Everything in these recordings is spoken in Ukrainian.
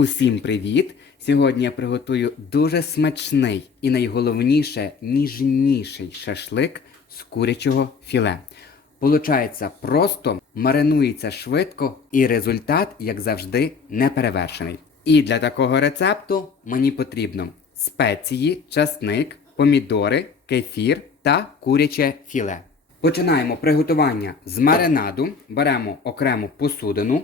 Усім привіт! Сьогодні я приготую дуже смачний і найголовніше ніжніший шашлик з курячого філе. Получається просто, маринується швидко і результат, як завжди, неперевершений. І для такого рецепту мені потрібно спеції, часник, помідори, кефір та куряче філе. Починаємо приготування з маринаду. Беремо окрему посудину, в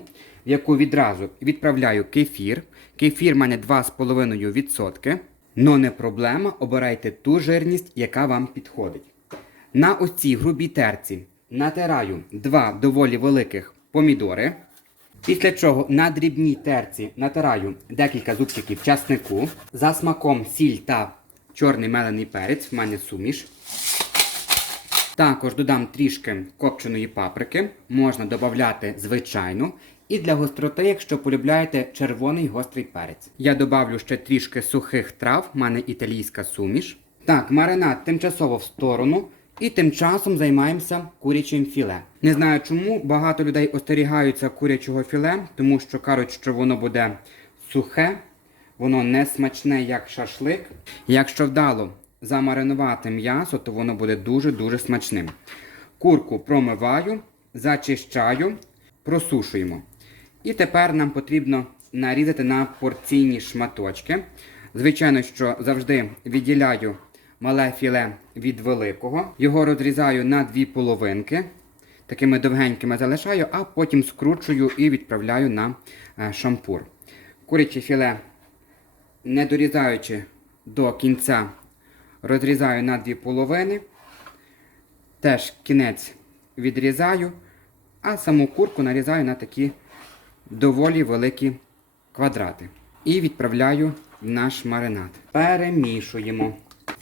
яку відразу відправляю кефір. Кефір в мене 2,5%. Но не проблема, обирайте ту жирність, яка вам підходить. На ось цій грубій терці натираю два доволі великих помідори. Після чого на дрібній терці натираю декілька зубчиків часнику. За смаком сіль та чорний мелений перець, в мене суміш. Також додам трішки копченої паприки, можна додати звичайну. І для гостроти, якщо полюбляєте червоний гострий перець. Я добавлю ще трішки сухих трав, в мене італійська суміш. Так, маринад тимчасово в сторону. І тим часом займаємося курячим філе. Не знаю чому багато людей остерігаються курячого філе, тому що кажуть, що воно буде сухе, воно не смачне, як шашлик. Якщо вдало замаринувати м'ясо, то воно буде дуже-дуже смачним. Курку промиваю, зачищаю, просушуємо. І тепер нам потрібно нарізати на порційні шматочки. Звичайно, що завжди відділяю мале філе від великого. Його розрізаю на дві половинки. Такими довгенькими залишаю, а потім скручую і відправляю на е, шампур. Куряче філе, не дорізаючи до кінця, розрізаю на дві половини. Теж кінець відрізаю, а саму курку нарізаю на такі доволі великі квадрати. І відправляю в наш маринад. Перемішуємо.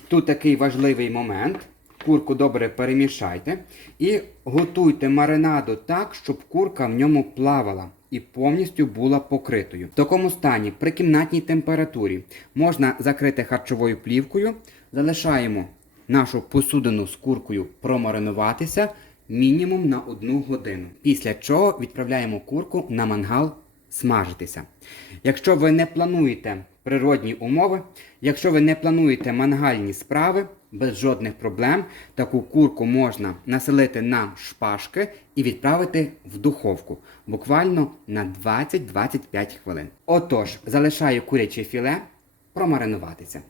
Тут такий важливий момент. Курку добре перемішайте і готуйте маринаду так, щоб курка в ньому плавала і повністю була покритою. В такому стані при кімнатній температурі можна закрити харчовою плівкою, залишаємо нашу посудину з куркою промаринуватися мінімум на одну годину. Після чого відправляємо курку на мангал смажитися. Якщо ви не плануєте природні умови, якщо ви не плануєте мангальні справи, без жодних проблем, таку курку можна населити на шпажки і відправити в духовку буквально на 20-25 хвилин. Отож, залишаю куряче філе промаринуватися.